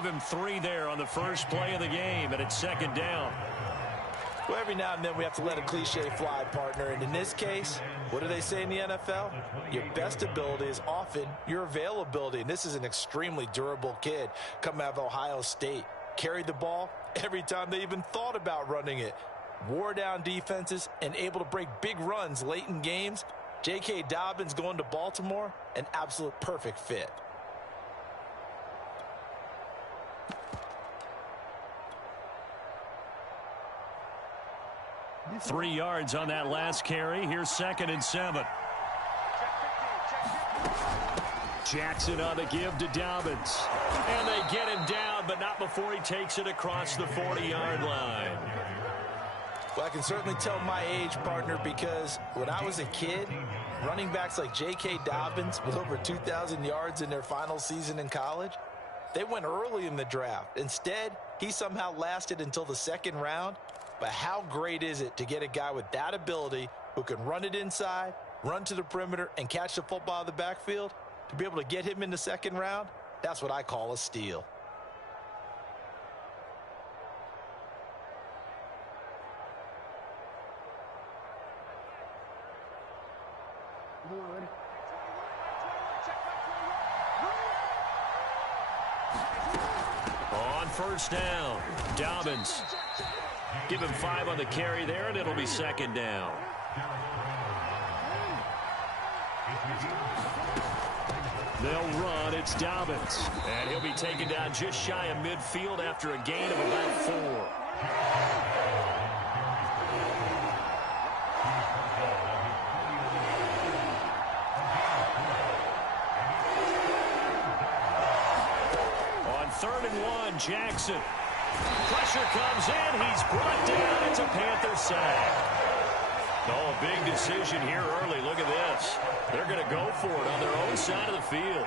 give him 3 there on the first play of the game, and it's second down. Well, every now and then we have to let a cliche fly, partner. And in this case, what do they say in the NFL? Your best ability is often your availability. And this is an extremely durable kid coming out of Ohio State. Carried the ball every time they even thought about running it. Wore down defenses and able to break big runs late in games. J.K. Dobbins going to Baltimore, an absolute perfect fit. Three yards on that last carry. Here's 2nd and 7. Jackson on the give to Dobbins. And they get him down, but not before he takes it across the 40-yard line. Well, I can certainly tell my age, partner, because when I was a kid, running backs like J.K. Dobbins with over 2,000 yards in their final season in college, they went early in the draft. Instead, he somehow lasted until the 2nd round. But how great is it to get a guy with that ability who can run it inside, run to the perimeter, and catch the football in the backfield? To be able to get him in the 2nd round, that's what I call a steal. On first down, Dobbins. Give him 5 on the carry there, and it'll be 2nd down. They'll run. It's Dobbins. And he'll be taken down just shy of midfield after a gain of about 4. On 3rd and 1, Jackson. Pressure comes in. He's brought down. It's a Panther sack. Oh, a big decision here early. Look at this. They're going to go for it on their own side of the field.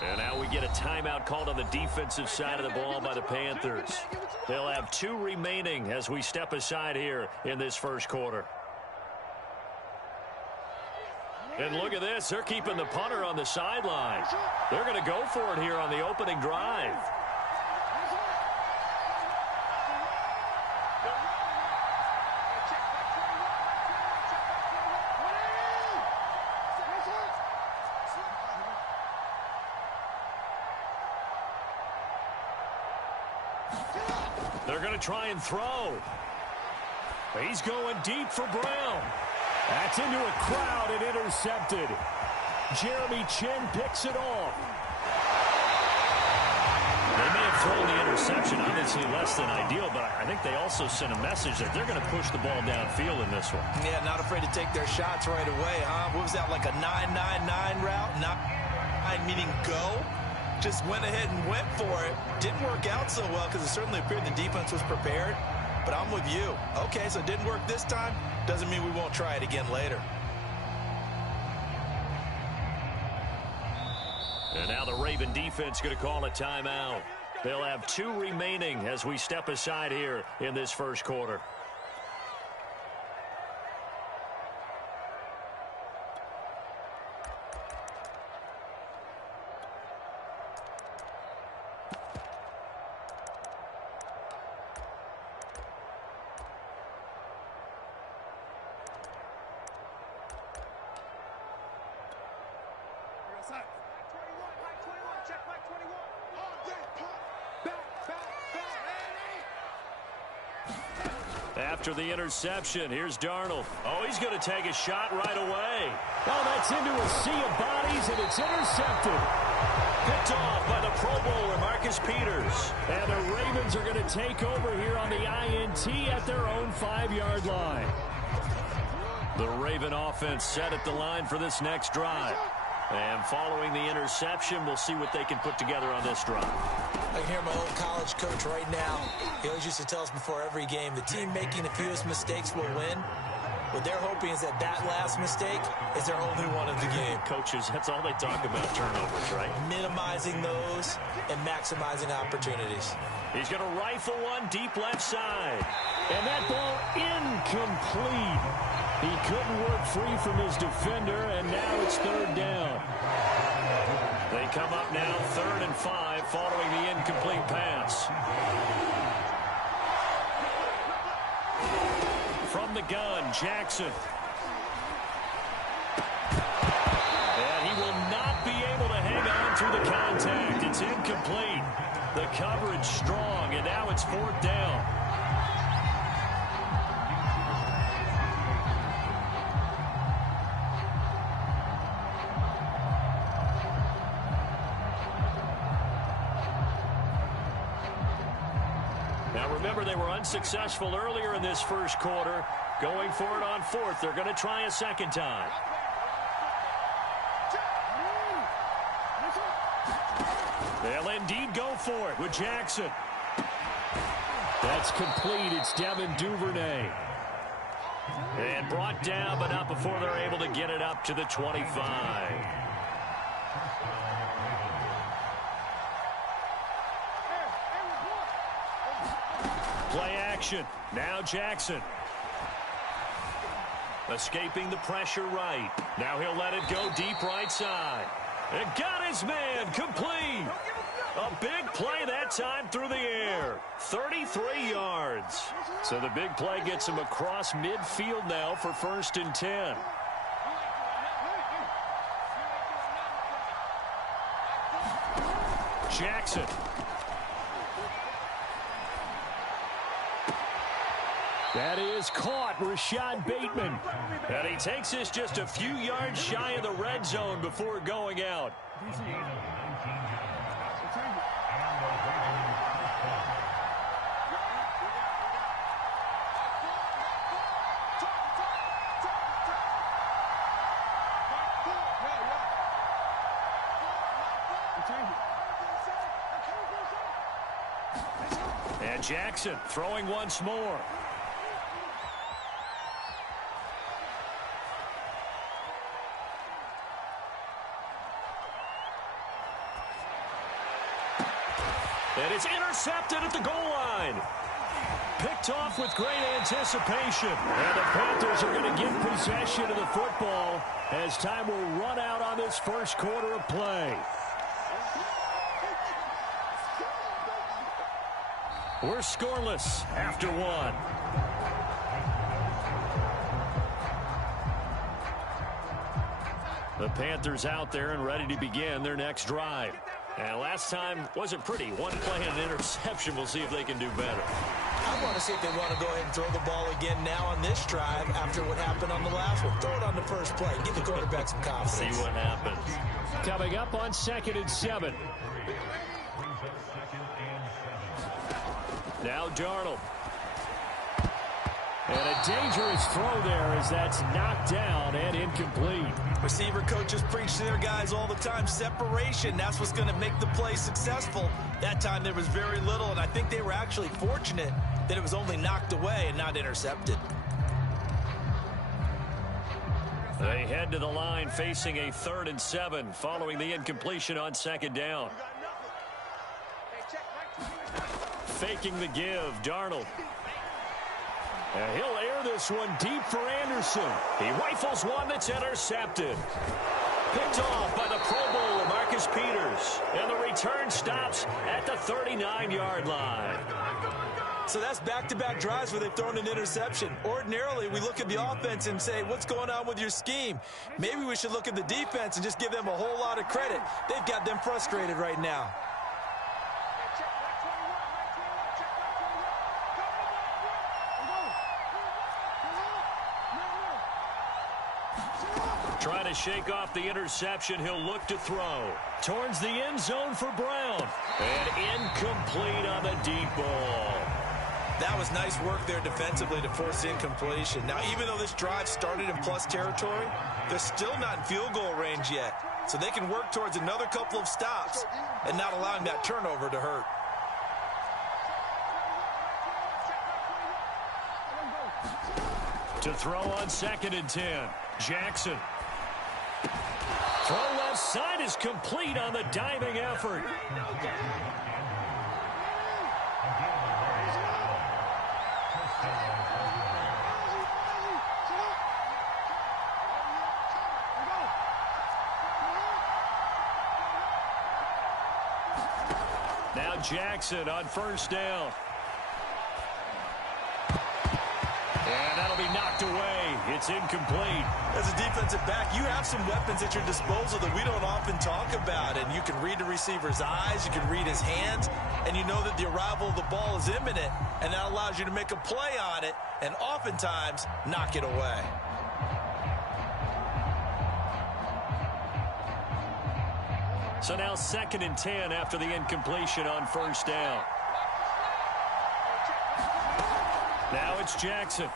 And now we get a timeout called on the defensive side of the ball by the Panthers. They'll have 2 remaining as we step aside here in this first quarter. And look at this. They're keeping the punter on the sideline. They're going to go for it here on the opening drive. They're going to try and throw. He's going deep for Brown. That's into a crowd and intercepted. Jeremy Chin picks it off. They may have thrown the interception, obviously less than ideal, but I think they also sent a message that they're going to push the ball downfield in this one. Yeah, not afraid to take their shots right away, huh? What was that, like a 9-9-9 route? Not meaning go? Just went ahead and went for it. Didn't work out so well because it certainly appeared the defense was prepared. But I'm with you. Okay, so it didn't work this time. Doesn't mean we won't try it again later. And now the Raven defense going to call a timeout. They'll have 2 remaining as we step aside here in this first quarter. After the interception, here's Darnold. Oh, he's going to take a shot right away. Oh, that's into a sea of bodies, and it's intercepted. Picked off by the Pro Bowler, Marcus Peters. And the Ravens are going to take over here on the INT at their own 5-yard line. The Raven offense set at the line for this next drive. And following the interception, we'll see what they can put together on this drive. I can hear my old college coach right now. He always used to tell us before every game, the team making the fewest mistakes will win. What they're hoping is that last mistake is their only one of the game. Coaches, that's all they talk about, turnovers, right? Minimizing those and maximizing opportunities. He's going to rifle one deep left side. And that ball incomplete. He couldn't work free from his defender, and now it's third down. They come up now 3rd and 5 following the incomplete pass. From the gun, Jackson. And he will not be able to hang on through the contact. It's incomplete. The coverage strong, and now it's 4th down. Now remember, they were unsuccessful earlier in this first quarter. Going for it on 4th. They're going to try a second time. They'll indeed go for it with Jackson. That's complete. It's Devin Duvernay. And brought down, but not before they're able to get it up to the 25. Play action. Now Jackson. Escaping the pressure right. Now he'll let it go deep right side. And got his man complete. A big play that time through the air. 33 yards. So the big play gets him across midfield now for 1st and 10. Jackson. That is caught, Rashad Bateman. And he takes this just a few yards shy of the red zone before going out. And Jackson throwing once more. And it's intercepted at the goal line. Picked off with great anticipation. And the Panthers are going to get possession of the football as time will run out on this first quarter of play. We're scoreless after 1. The Panthers out there and ready to begin their next drive. And last time wasn't pretty. One play and an interception. We'll see if they can do better. I want to see if they want to go ahead and throw the ball again now on this drive after what happened on the last one. Throw it on the first play. Give the quarterback some confidence. See what happens. Coming up on 2nd and 7. Now Darnold. And a dangerous throw there as that's knocked down and incomplete. Receiver coaches preach to their guys all the time. Separation, that's what's going to make the play successful. That time there was very little, and I think they were actually fortunate that it was only knocked away and not intercepted. They head to the line facing a 3rd and 7 following the incompletion on 2nd down. Faking the give, Darnold. And he'll air this one deep for Anderson. He rifles one that's intercepted. Picked off by the Pro Bowler, Marcus Peters. And the return stops at the 39-yard line. So that's back-to-back drives where they've thrown an interception. Ordinarily, we look at the offense and say, what's going on with your scheme? Maybe we should look at the defense and just give them a whole lot of credit. They've got them frustrated right now. Trying to shake off the interception. He'll look to throw. Towards the end zone for Brown. And incomplete on the deep ball. That was nice work there defensively to force incompletion. Now, even though this drive started in plus territory, they're still not in field goal range yet. So they can work towards another couple of stops and not allowing that turnover to hurt. To throw on 2nd and 10. Jackson. Throw left side is complete on the diving effort. Now Jackson on 1st down. And that'll be knocked away. It's incomplete. As a defensive back, you have some weapons at your disposal that we don't often talk about. And you can read the receiver's eyes, you can read his hands, and you know that the arrival of the ball is imminent, and that allows you to make a play on it and oftentimes knock it away. So now 2nd and 10 after the incompletion on 1st down. Now it's Jackson.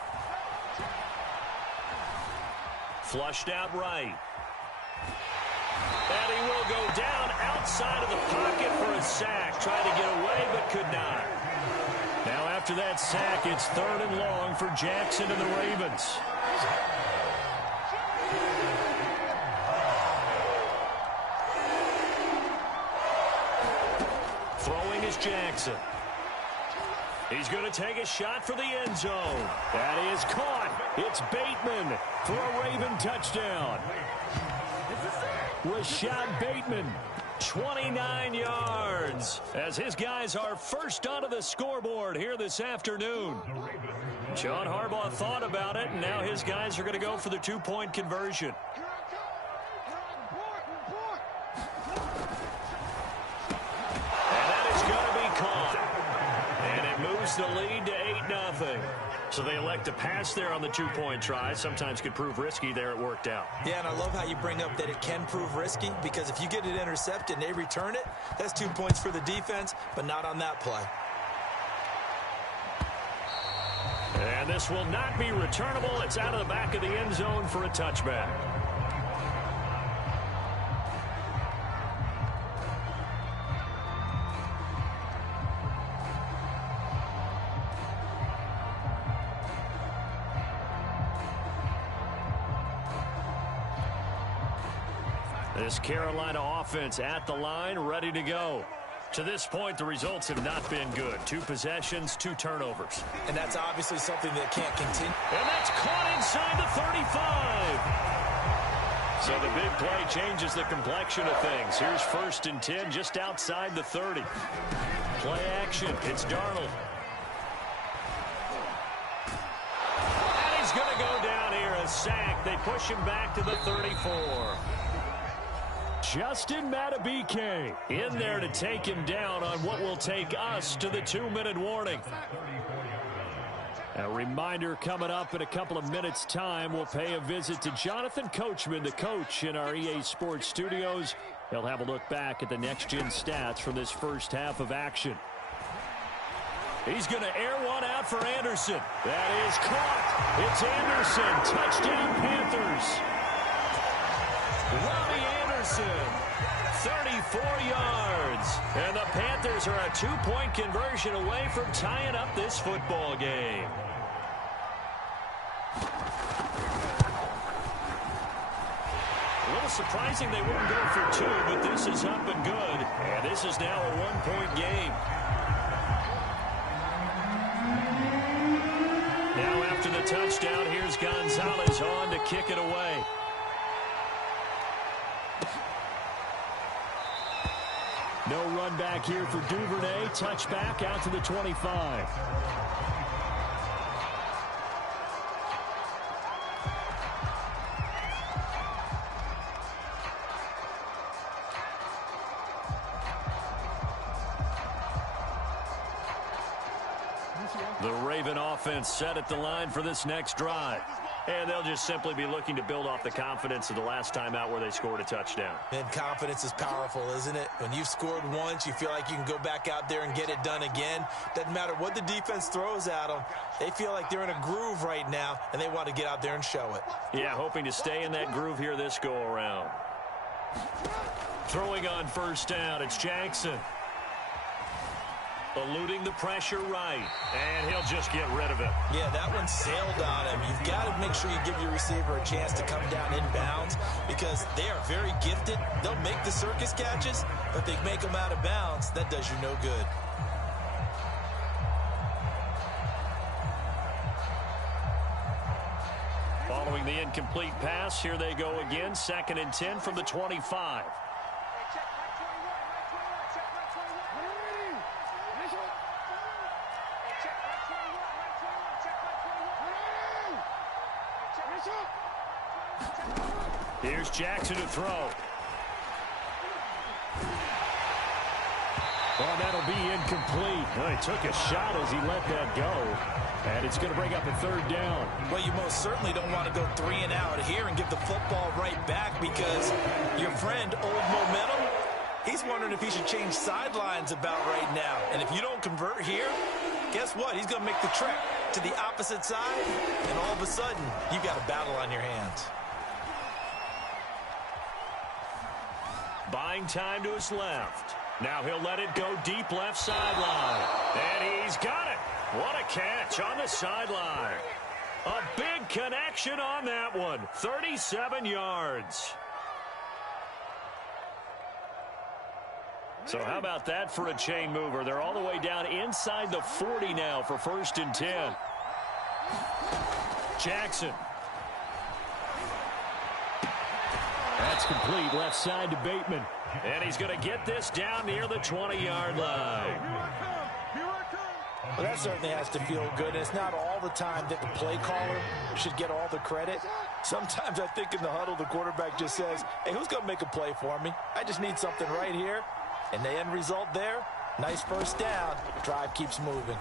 Flushed out right. And he will go down outside of the pocket for a sack. Tried to get away but could not. Now after that sack, it's 3rd and long for Jackson and the Ravens. Throwing is Jackson. He's going to take a shot for the end zone. That is caught. It's Bateman for a Raven touchdown. Rashad Bateman, 29 yards, as his guys are first onto the scoreboard here this afternoon. John Harbaugh thought about it, and now his guys are going to go for the 2-point conversion. The lead to 8-0. So they elect to pass there on the 2-point try. Sometimes could prove risky. There it worked out. Yeah, and I love how you bring up that it can prove risky, because if you get it intercepted and they return it, that's 2 points for the defense, but not on that play. And this will not be returnable. It's out of the back of the end zone for a touchback. This Carolina offense at the line, ready to go. To this point, the results have not been good. 2 possessions, 2 turnovers. And that's obviously something that can't continue. And that's caught inside the 35. So the big play changes the complexion of things. Here's 1st and 10 just outside the 30. Play action. It's Darnold. And he's going to go down here, a sack. They push him back to the 34. Justin Madubuike in there to take him down on what will take us to the 2-minute warning. A reminder coming up in a couple of minutes' time. We'll pay a visit to Jonathan Coachman, the coach in our EA Sports studios. He'll have a look back at the next-gen stats from this first half of action. He's going to air one out for Anderson. That is caught. It's Anderson. Touchdown, Panthers. Robbie Anderson, 34 yards. And the Panthers are a 2-point conversion away from tying up this football game. A little surprising they wouldn't go for 2, but this is up and good. And this is now a 1-point game. Now after the touchdown, here's Gonzalez on to kick it away. No run back here for Duvernay. Touchback out to the 25. The Raven offense set at the line for this next drive. And they'll just simply be looking to build off the confidence of the last time out where they scored a touchdown. And confidence is powerful, isn't it? When you've scored once, you feel like you can go back out there and get it done again. Doesn't matter what the defense throws at them. They feel like they're in a groove right now, and they want to get out there and show it. Yeah, hoping to stay in that groove here this go-around. Throwing on 1st down, it's Jackson. Eluding the pressure right. And he'll just get rid of it. Yeah, that one sailed on him. You've got to make sure you give your receiver a chance to come down inbounds because they are very gifted. They'll make the circus catches, but they make them out of bounds. That does you no good. Following the incomplete pass, here they go again. 2nd and 10 from the 25. Here's Jackson to throw. Well, that'll be incomplete. Well, he took a shot as he let that go. And it's going to bring up a 3rd down. Well, you most certainly don't want to go 3 and out here and give the football right back because your friend, Old Momentum, he's wondering if he should change sidelines about right now. And if you don't convert here, guess what? He's going to make the trek to the opposite side, and all of a sudden, you've got a battle on your hands. Buying time to his left. Now he'll let it go deep left sideline. And he's got it. What a catch on the sideline. A big connection on that one. 37 yards. So how about that for a chain mover? They're all the way down inside the 40 now for 1st and 10. Jackson. That's complete left side to Bateman. And he's going to get this down near the 20-yard line. Well, that certainly has to feel good. It's not all the time that the play caller should get all the credit. Sometimes I think in the huddle, the quarterback just says, hey, who's going to make a play for me? I just need something right here. And the end result there, nice 1st down. Drive keeps moving.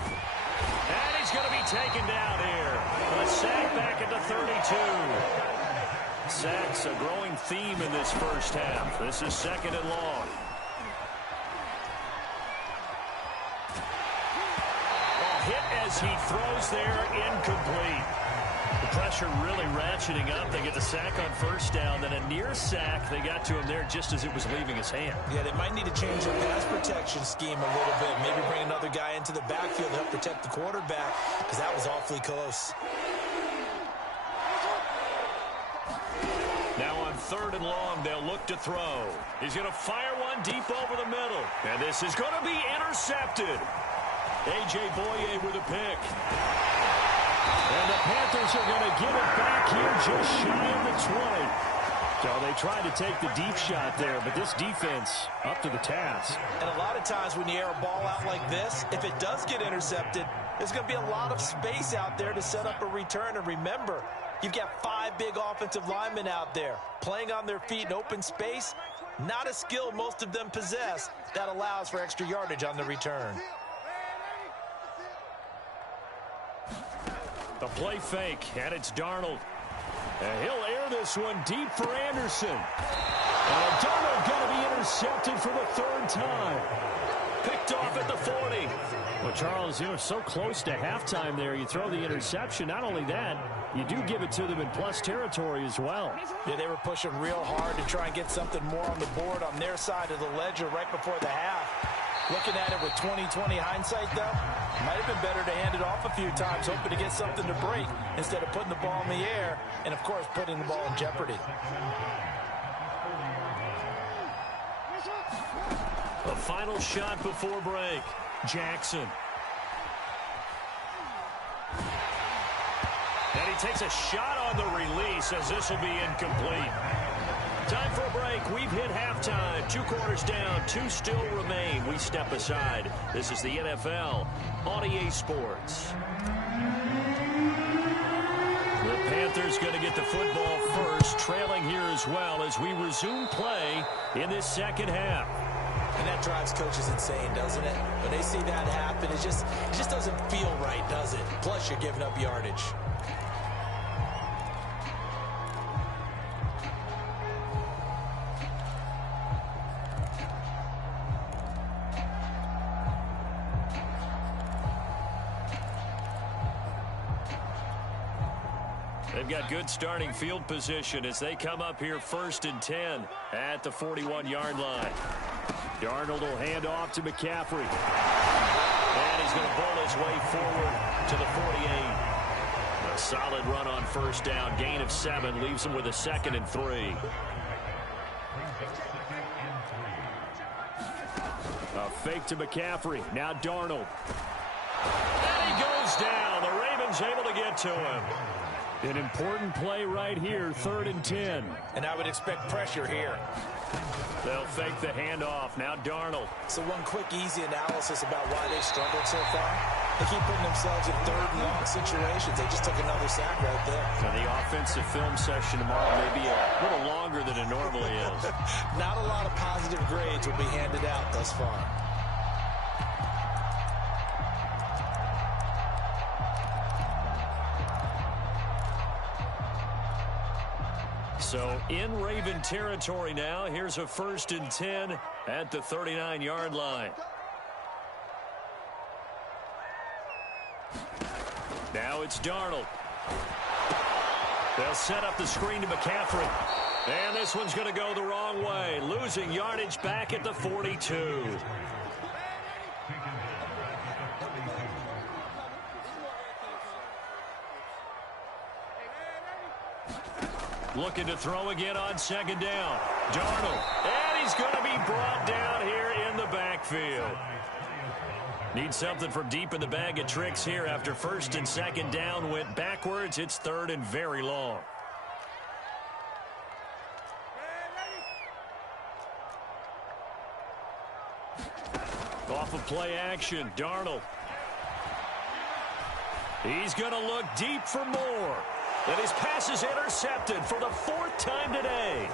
And he's going to be taken down here. A sack back at the 32. Sacks a growing theme in this 1st half. This is 2nd and long. Hit as he throws there, incomplete. The pressure really ratcheting up. They get the sack on 1st down, then a near sack. They got to him there just as it was leaving his hand. Yeah, they might need to change their pass protection scheme a little bit. Maybe bring another guy into the backfield to help protect the quarterback because that was awfully close. Now on 3rd and long, they'll look to throw. He's going to fire one deep over the middle. And this is going to be intercepted. A.J. Boye with a pick. And the Panthers are going to give it back here just shy of the 20. So they tried to take the deep shot there, but this defense up to the task. And a lot of times when you air a ball out like this, if it does get intercepted, there's going to be a lot of space out there to set up a return. And remember, you've got 5 big offensive linemen out there playing on their feet in open space. Not a skill most of them possess that allows for extra yardage on the return. The play fake, and it's Darnold. And he'll air this one deep for Anderson. And Darnold going to be intercepted for the 3rd time. Picked off at the 40. Well, Charles, so close to halftime there. You throw the interception. Not only that, you do give it to them in plus territory as well. Yeah, they were pushing real hard to try and get something more on the board on their side of the ledger right before the half. Looking at it with 20/20 hindsight, though, might have been better to hand it off a few times, hoping to get something to break instead of putting the ball in the air and, of course, putting the ball in jeopardy. A final shot before break. Jackson. And he takes a shot on the release as this will be incomplete. Time for a break. We've hit halftime. 2 quarters down. 2 still remain. We step aside. This is the NFL on EA Sports. The Panthers going to get the football first, trailing here as well as we resume play in this 2nd half. And that drives coaches insane, doesn't it? When they see that happen, it just doesn't feel right, does it? Plus, you're giving up yardage. They've got good starting field position as they come up here 1st and 10 at the 41-yard line. Darnold will hand off to McCaffrey. And he's going to bowl his way forward to the 48. A solid run on first down. Gain of 7 leaves him with a 2nd and 3. A fake to McCaffrey. Now Darnold. And he goes down. The Ravens able to get to him. An important play right here, 3rd and 10. And I would expect pressure here. They'll fake the handoff. Now Darnold. So one quick, easy analysis about why they've struggled so far. They keep putting themselves in 3rd and long situations. They just took another sack right there. So the offensive film session tomorrow may be a little longer than it normally is. Not a lot of positive grades will be handed out thus far. So in Raven territory now. Here's a 1st and 10 at the 39-yard line. Now it's Darnold. They'll set up the screen to McCaffrey. And this one's going to go the wrong way. Losing yardage back at the 42. Looking to throw again on 2nd down. Darnold. And he's going to be brought down here in the backfield. Need something from deep in the bag of tricks here after 1st and 2nd down went backwards. It's 3rd and very long. Off of play action, Darnold. He's going to look deep for more. And his pass is intercepted for the 4th time today.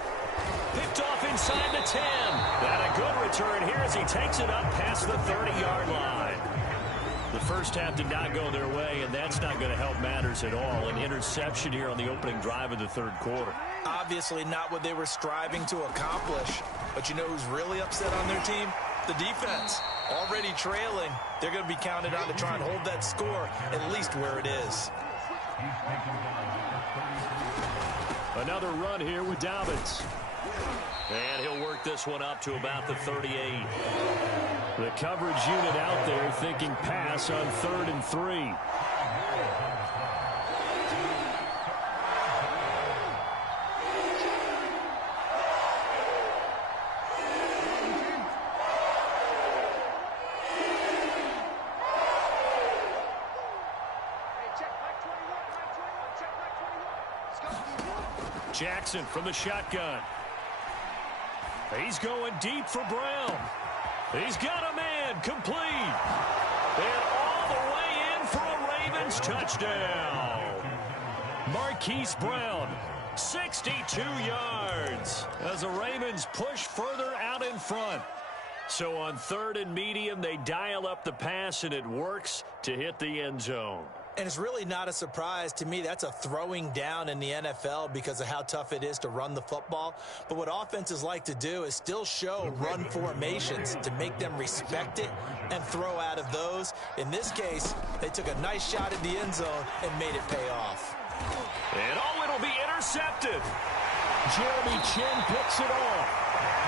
Picked off inside the 10. And a good return here as he takes it up past the 30-yard line. The first half did not go their way, and that's not going to help matters at all. An interception here on the opening drive of the 3rd quarter. Obviously not what they were striving to accomplish. But you know who's really upset on their team? The defense. Already trailing. They're going to be counted on to try and hold that score at least where it is. Another run here with Dobbins. And he'll work this one up to about the 38. The coverage unit out there thinking pass on 3rd and 3. Jackson from the shotgun. He's going deep for Brown. He's got a man complete. And all the way in for a Ravens touchdown. Marquise Brown, 62 yards as the Ravens push further out in front. So on 3rd and medium, they dial up the pass, and it works to hit the end zone. And it's really not a surprise to me. That's a throwing down in the NFL because of how tough it is to run the football. But what offenses like to do is still show run formations to make them respect it and throw out of those. In this case, they took a nice shot at the end zone and made it pay off. And oh, it'll be intercepted. Jeremy Chin picks it off.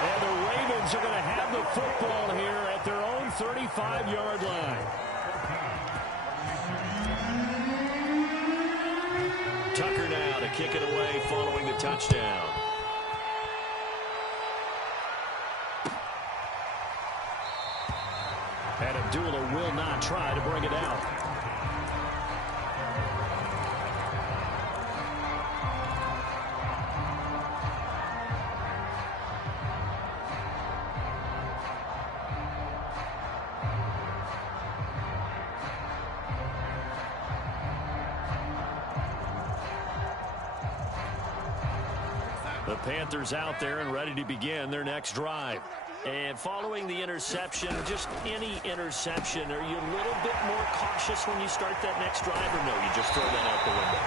And the Ravens are going to have the football here at their own 35-yard line. Tucker now to kick it away following the touchdown. And Abdullah will not try to bring it out. The Panthers out there and ready to begin their next drive. And following the interception, just any interception, are you a little bit more cautious when you start that next drive, or no, you just throw that out the window?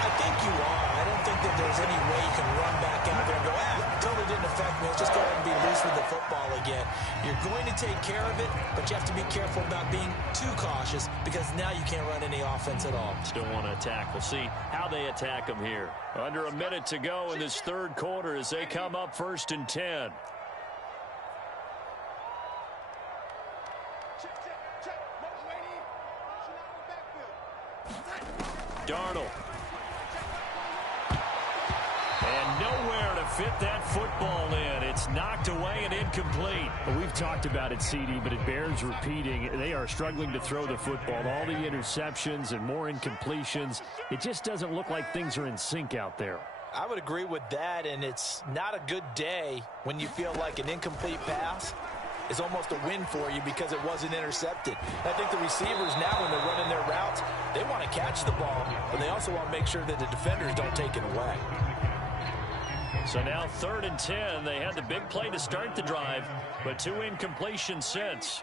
I think you are. I don't think that there's any way you can run back out there and go, totally didn't affect me. Let's just go ahead and be loose with the football again. You're going to take care of it, but you have to be careful about being too cautious because now you can't run any offense at all. Still want to attack. We'll see how they attack them here. Under a minute to go in this 3rd quarter as they come up 1st and 10. Darnold. And nowhere to fit that football in. It's knocked away and incomplete. Well, we've talked about it, CD, but it bears repeating. They are struggling to throw the football. All the interceptions and more incompletions. It just doesn't look like things are in sync out there. I would agree with that, and it's not a good day when you feel like an incomplete pass is almost a win for you because it wasn't intercepted. I think the receivers now, when they're running their routes, they want to catch the ball, but they also want to make sure that the defenders don't take it away. So now 3rd and 10. They had the big play to start the drive, but 2 incompletions since.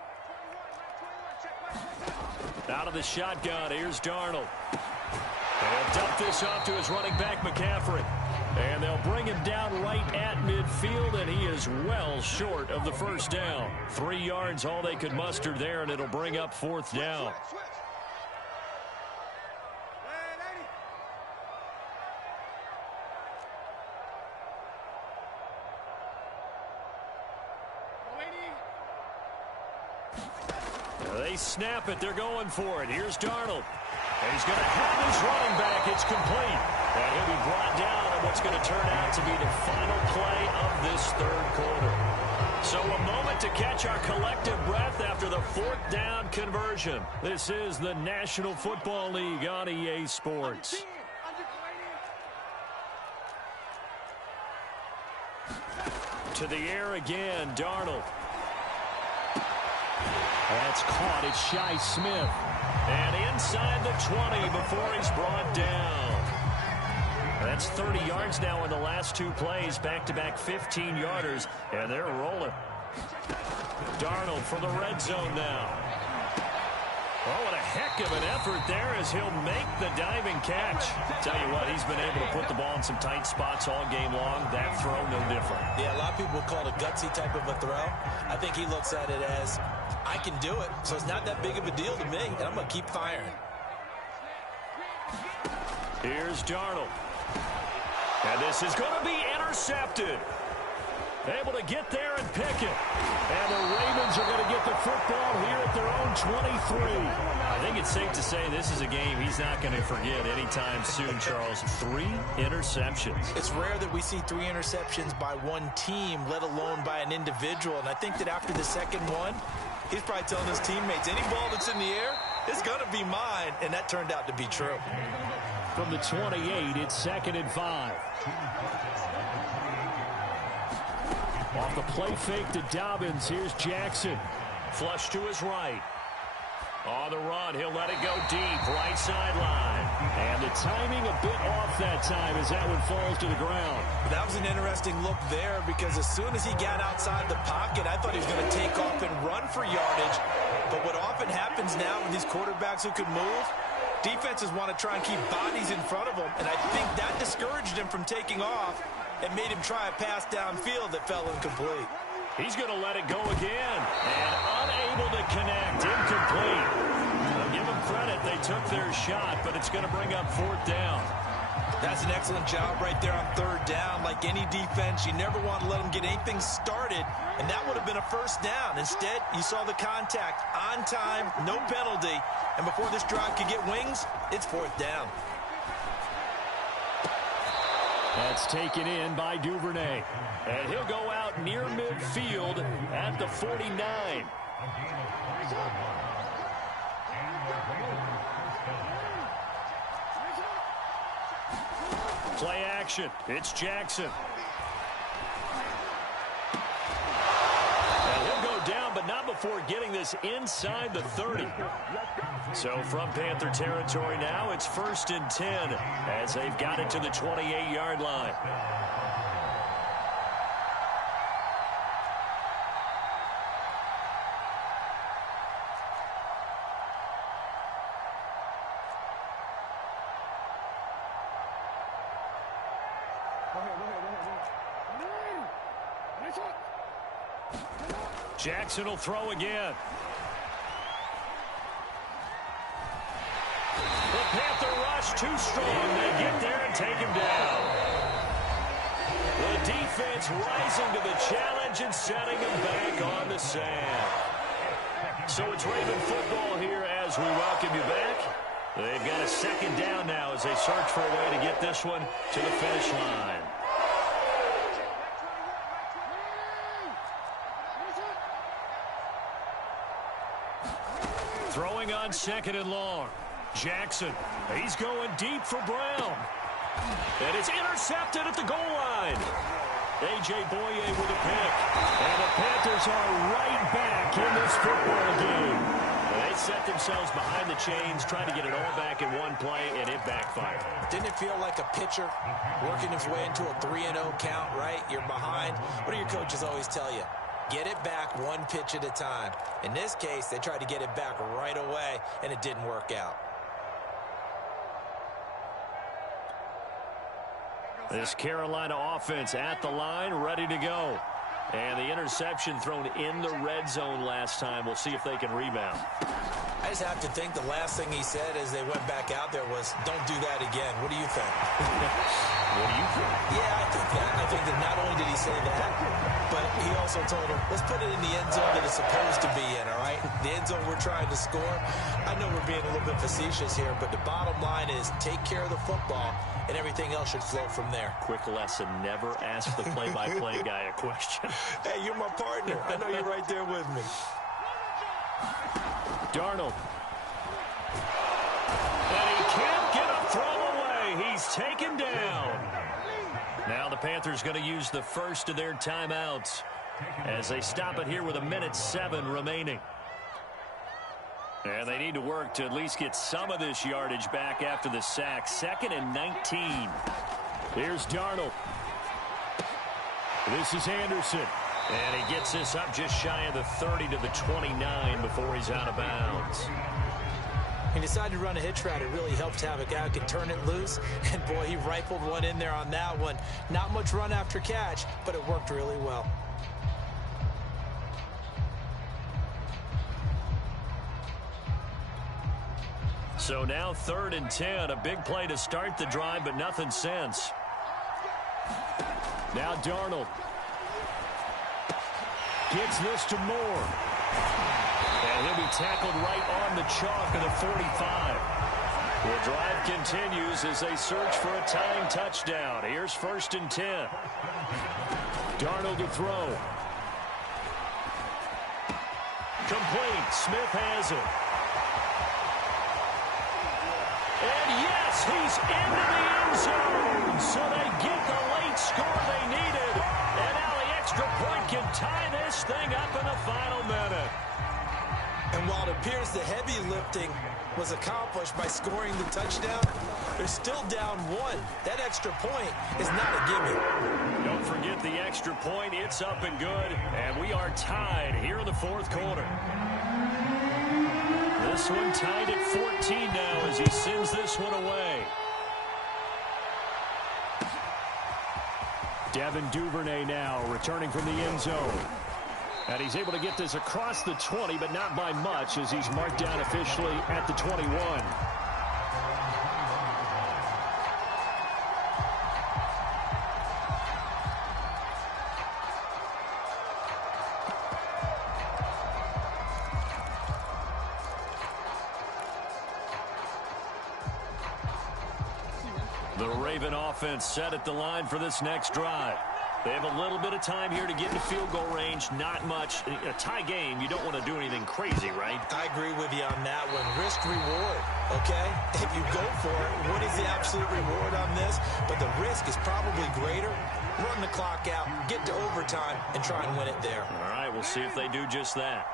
Out of the shotgun, here's Darnold. They'll dump this off to his running back, McCaffrey. And they'll bring him down right at midfield, and he is well short of the first down. 3 yards, all they could muster there, and it'll bring up 4th down. They snap it. They're going for it. Here's Darnold. And he's going to have his running back. It's complete. And he'll be brought down in what's going to turn out to be the final play of this 3rd quarter. So a moment to catch our collective breath after the 4th down conversion. This is the National Football League on EA Sports. To the air again, Darnold. That's caught. It's Shi Smith. And inside the 20 before he's brought down. That's 30 yards now in the last 2 plays. Back-to-back 15-yarders. And they're rolling. Darnold from the red zone now. Oh, what a heck of an effort there as he'll make the diving catch. Tell you what, he's been able to put the ball in some tight spots all game long. That throw, no different. Yeah, a lot of people would call it a gutsy type of a throw. I think he looks at it as, I can do it, so it's not that big of a deal to me, and I'm going to keep firing. Here's Darnold. And this is going to be intercepted. Able to get there and pick it. And the Ravens are going to get the football here at their own 23. I think it's safe to say this is a game he's not going to forget anytime soon, Charles. 3 interceptions. It's rare that we see 3 interceptions by one team, let alone by an individual. And I think that after the second one, he's probably telling his teammates, any ball that's in the air, it's going to be mine. And that turned out to be true. From the 28, it's 2nd and 5. Off the play fake to Dobbins. Here's Jackson. Flush to his right. On the run, he'll let it go deep, right sideline. And the timing a bit off that time as that one falls to the ground. That was an interesting look there because as soon as he got outside the pocket, I thought he was going to take off and run for yardage. But what often happens now with these quarterbacks who can move, defenses want to try and keep bodies in front of them. And I think that discouraged him from taking off and made him try a pass downfield that fell incomplete. He's going to let it go again. And unable to connect. Incomplete. I'll give them credit. They took their shot, but it's going to bring up 4th down. That's an excellent job right there on 3rd down. Like any defense, you never want to let them get anything started, and that would have been a 1st down. Instead, you saw the contact on time, no penalty, and before this drive could get wings, it's 4th down. That's taken in by Duvernay. And he'll go out near midfield at the 49. Play action. It's Jackson. And he'll go down, but not before getting this inside the 30. So from Panther territory now, it's 1st and 10 as they've got it to the 28-yard line. Jackson will throw again. The Panther rush too strong. They get there and take him down. The defense rising to the challenge and setting him back on the sand. So it's Raven football here as we welcome you back. They've got a second down now as they search for a way to get this one to the finish line. Throwing on second and long. Jackson, he's going deep for Brown. And it's intercepted at the goal line. A.J. Boye with a pick. And the Panthers are right back in this football game. They set themselves behind the chains, trying to get it all back in one play, and it backfired. Didn't it feel like a pitcher working his way into a 3-0 count, right? You're behind. What do your coaches always tell you? Get it back one pitch at a time. In this case, they tried to get it back right away, and it didn't work out. This Carolina offense at the line, ready to go. And the interception thrown in the red zone last time. We'll see if they can rebound. I just have to think the last thing he said as they went back out there was, don't do that again. What do you think? What do you think? Yeah, I think that. I think that not only did he say that, but he also told him, let's put it in the end zone that it's supposed to be in, all right? The end zone we're trying to score. I know we're being a little bit facetious here, but the bottom line is take care of the football, and everything else should flow from there. Quick lesson, never ask the play-by-play guy a question. Hey, you're my partner. I know you're right there with me. Darnold. And he can't get a throw away. He's taken down. Now the Panthers going to use the first of their timeouts as they stop it here with 1:07 remaining. And they need to work to at least get some of this yardage back after the sack. 2nd and 19. Here's Darnold. This is Anderson. And he gets this up just shy of the 30 to the 29 before he's out of bounds. He decided to run a hitch route. It really helped have a guy who could turn it loose. And, boy, he rifled one in there on that one. Not much run after catch, but it worked really well. So now 3rd and 10. A big play to start the drive, but nothing since. Now Darnold. Gets this to Moore. And he'll be tackled right on the chalk of the 45. The drive continues as they search for a tying touchdown. Here's 1st and 10. Darnold to throw. Complete. Smith has it. And yes, he's into the end zone. So they get the late score they needed. And now the extra point can tie this thing up in the final minute. And while it appears the heavy lifting was accomplished by scoring the touchdown, they're still down 1. That extra point is not a gimme. Don't forget the extra point. It's up and good. And we are tied here in the 4th quarter. This one tied at 14 now as he sends this one away. Devin Duvernay now returning from the end zone. And he's able to get this across the 20, but not by much as he's marked down officially at the 21. The Raven offense set at the line for this next drive. They have a little bit of time here to get into field goal range. Not much. A tie game, you don't want to do anything crazy, right? I agree with you on that one. Risk-reward, okay? If you go for it, what is the absolute reward on this? But the risk is probably greater. Run the clock out, get to overtime, and try and win it there. All right, we'll see if they do just that.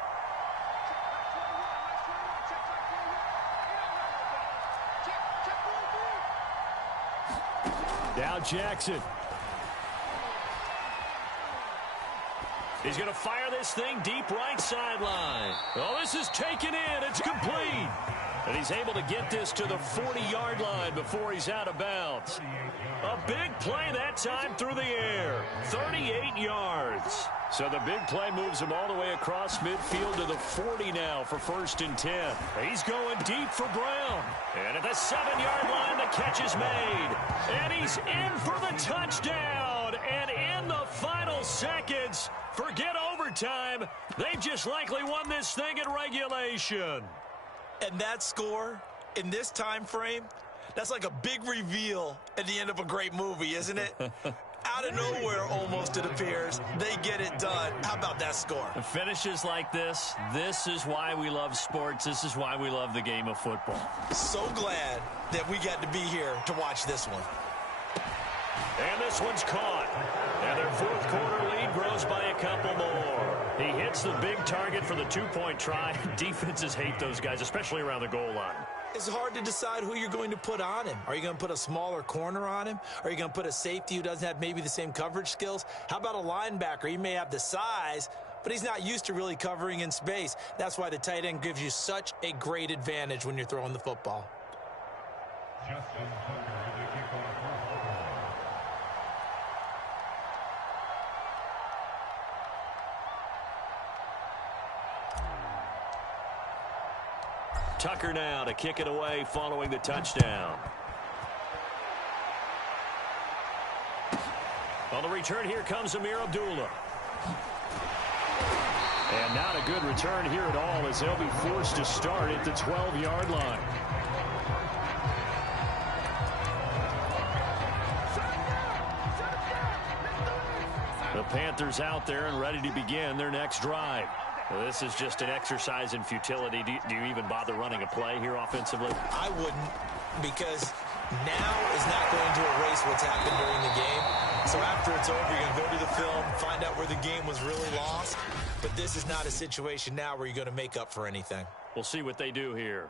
Now Jackson. He's going to fire this thing deep right sideline. Oh, this is taken in. It's complete. And he's able to get this to the 40-yard line before he's out of bounds. A big play that time through the air. 38 yards. So the big play moves him all the way across midfield to the 40 now for 1st and 10. He's going deep for Brown. And at the 7-yard line, the catch is made. And he's in for the touchdown. And in the final seconds, forget overtime. They've just likely won this thing in regulation. And that score In this time frame, that's like a big reveal at the end of a great movie, isn't it? Out of nowhere, almost, it appears. They get it done. How about that score? Finishes like this is why we love sports. This is why we love the game of football. So glad that we got to be here to watch this one. And this one's caught. And their fourth quarter lead grows by a couple more. He hits the big target for the two-point try. Defenses hate those guys, especially around the goal line. It's hard to decide who you're going to put on him. Are you going to put a smaller corner on him? Are you going to put a safety who doesn't have maybe the same coverage skills? How about a linebacker? He may have the size, but he's not used to really covering in space. That's why the tight end gives you such a great advantage when you're throwing the football. Tucker now to kick it away following the touchdown. On the return, here comes Amir Abdullah. And not a good return here at all as they'll be forced to start at the 12-yard line. The Panthers out there and ready to begin their next drive. Well, this is just an exercise in futility. Do you even bother running a play here offensively? I wouldn't, because now is not going to erase what's happened during the game. So after it's over, you're going to go to the film, find out where the game was really lost. But this is not a situation now where you're going to make up for anything. We'll see what they do here.